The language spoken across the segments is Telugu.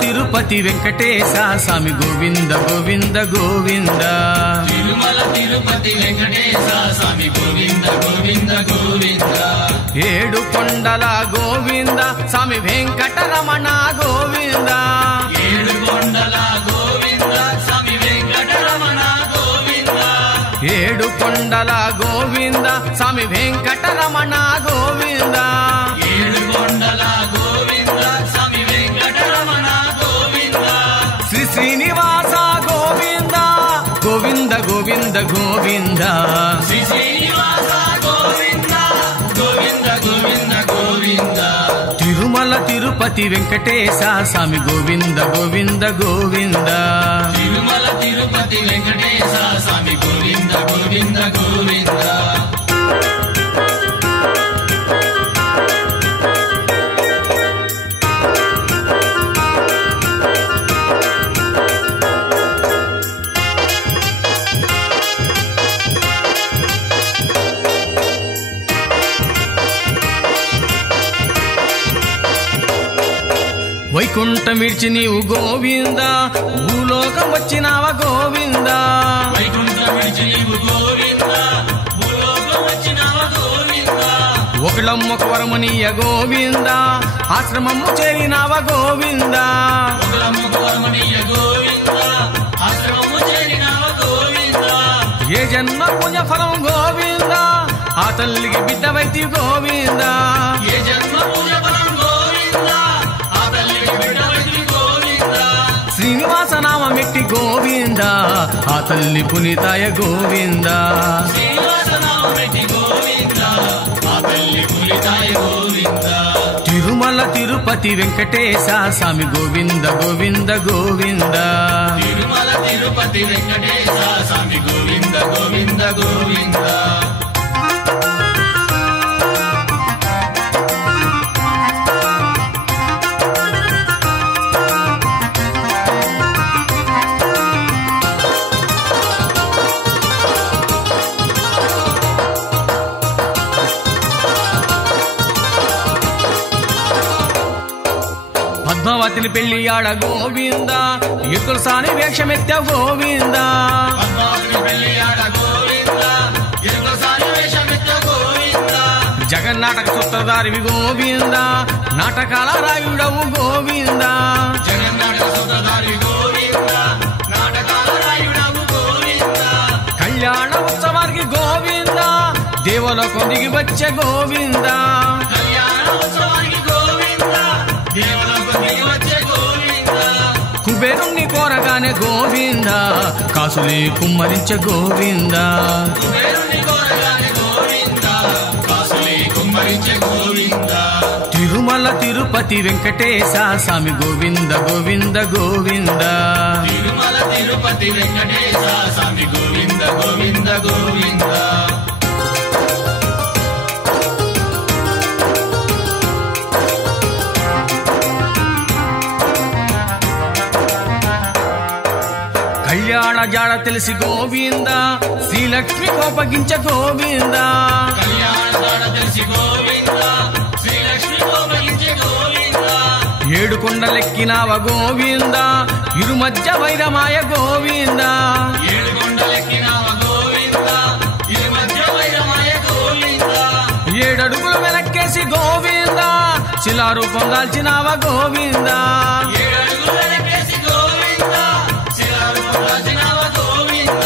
తిరుపతి వెంకటేశ స్వామి గోవింద గోవింద గోవింద. తిరుమల తిరుపతి వెంకటేశ స్వామి గోవింద గోవింద గోవింద. ఏడు కొండల గోవింద స్వామి వెంకటరమణ గోవింద. ఏడు కొండల గోవింద స్వామి వెంకటరమణ గోవింద. ఏడు కొండల గోవింద స్వామి వెంకటరమణ గోవింద. ఏడు కొండల గోవింద స్వామి వెంకటరమణ గోవింద. శ్రీ శ్రీనివాస గోవింద గోవింద గోవింద గోవింద. శ్రీ శ్రీనివాస గోవింద గోవింద గోవింద గోవింద. తిరుమల తిరుపతి వెంకటేశ స్వామి గోవింద గోవింద గోవింద. తిరుమల తిరుపతి వెంకటేశ స్వామి గోవింద గోవింద గోవింద. వైకుంఠం విడిచి నీవు గోవింద భూలోకం వచ్చినావ గోవింద. వైకుంఠం విడిచి నీవు గోవింద భూలోకం వచ్చినావ గోవింద. ఒకళ్ళమ్మొక వరమనీయ గోవింద ఆశ్రమము చేరినావ గోవింద. ఒకలమ్మక వరమనీయ గోవింద ఆశ్రమము చేరినావ గోవింద. ఏ జన్మ పుణ్య ఫలం గోవింద ఆ తల్లికి బిడ్డవైతి గోవింద. ఏ జన్మ పూజ ఫలం గోవింద ఆ తల్లికి బిడ్డవైతి గోవింద. శ్రీనివాస నామమెట్టి గోవింద ఆ తల్లి పునీతాయ గోవింద. శ్రీనివాస నామమెట్టి గోవింద ఆ తల్లి పులితాయ గోవింద. తిరుమల తిరుపతి వెంకటేశ స్వామి గోవింద గోవింద గోవింద. తిరుమల తిరుపతి వెంకటేశ స్వామి గోవింద గోవింద గోవింద. పద్మావతిని పెళ్లి ఆడ గోవింద ఎక్కుల సాని వేషమెత్త గోవింద. పద్మావతిని పెళ్లి ఆడ గోవింద ఎరుకసాని వేషమెత్త గోవింద. జగన్నాటక సూత్రధారివి గోవింద నాటకాల రాయుడవు గోవింద. జగన్నాటక సూత్రధారి గోవింద నాటకాల రాయుడవు గోవింద. కళ్యాణ ఉత్సవానికి గోవింద దేవలోకం దిగి వచ్చే గోవింద. కళ్యాణ ఉత్సవానికి గోవింద దేవలోకం దిగి వచ్చే గోవింద. కుబేరుణ్ణి కోరగానే గోవింద కాసులే కుమ్మరించే గోవింద. కుబేరుని కోరగానే గోవింద కాసులే కుమ్మరించే గోవింద. తిరుమల తిరుపతి వెంకటేశ స్వామి గోవింద గోవింద గోవింద. తిరుమల తిరుపతి వెంకటేశ స్వామి గోవింద గోవింద గోవింద. కళ్యాణ జాడ తెలిసి గోవింద శ్రీలక్ష్మి కోపగించ గోవింద. కళ్యాణ దాడ తెలిసి గోవింద శ్రీలక్ష్మి కోపగించే గోవింద. ఏడు కొండలెక్కినావ గోవింద ఇరు మధ్య వైరమాయ గోవింద. ఏడు కొండలెక్కినావ గోవింద ఇరు మధ్య వైరమాయ గోవింద. ఏడడుగులు వెనక్కేసి గోవింద శిలారూపం దాల్చినావ గోవింద. ఏడు అడుగులు వెనకేసి గోవింద శిలారూపం దాల్చినావ గోవింద.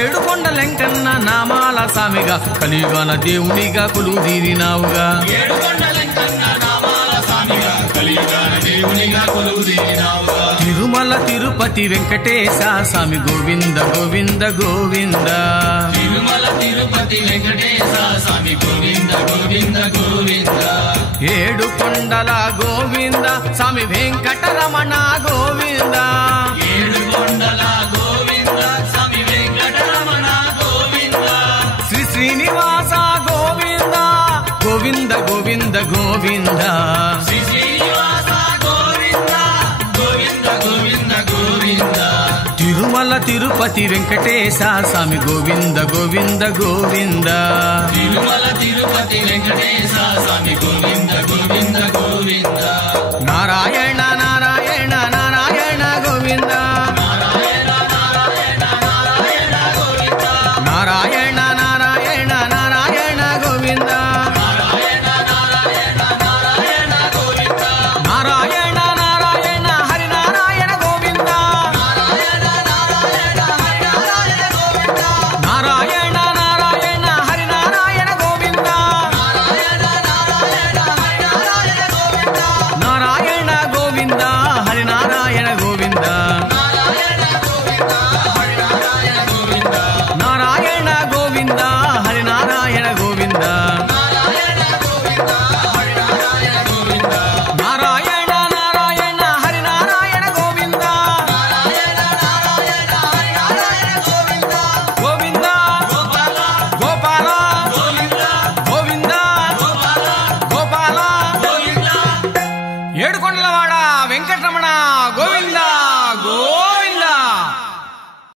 ఏడు కొండలెంకన్న నామాల సామిగా కలియుగన దేవునిగా కొలువుదీరినావుగా. ఏడు కొండలెంకన్న నామాల స్వామిగా కలియుగాన దేవునిగా కొలువుదీరినావుగా. తిరుమల తిరుపతి వెంకటేశ స్వామి గోవింద గోవింద గోవింద. తిరుమల తిరుపతి వెంకటేశ స్వామి గోవింద గోవింద గోవింద. ఏడు కొండల గోవింద స్వామి వెంకటరమణ గోవింద. ఏడు కొండల గోవింద స్వామి వెంకటరమణ గోవింద. శ్రీ శ్రీనివాస గోవింద గోవింద గోవింద గోవింద. శ్రీ శ్రీనివాస గోవింద గోవింద గోవింద గోవింద. తిరుమల తిరుపతి వెంకటేశ స్వామి గోవింద గోవింద గోవింద. తిరుమల తిరుపతి వెంకటేశ స్వామి గోవింద గోవింద గోవింద. నారాయణ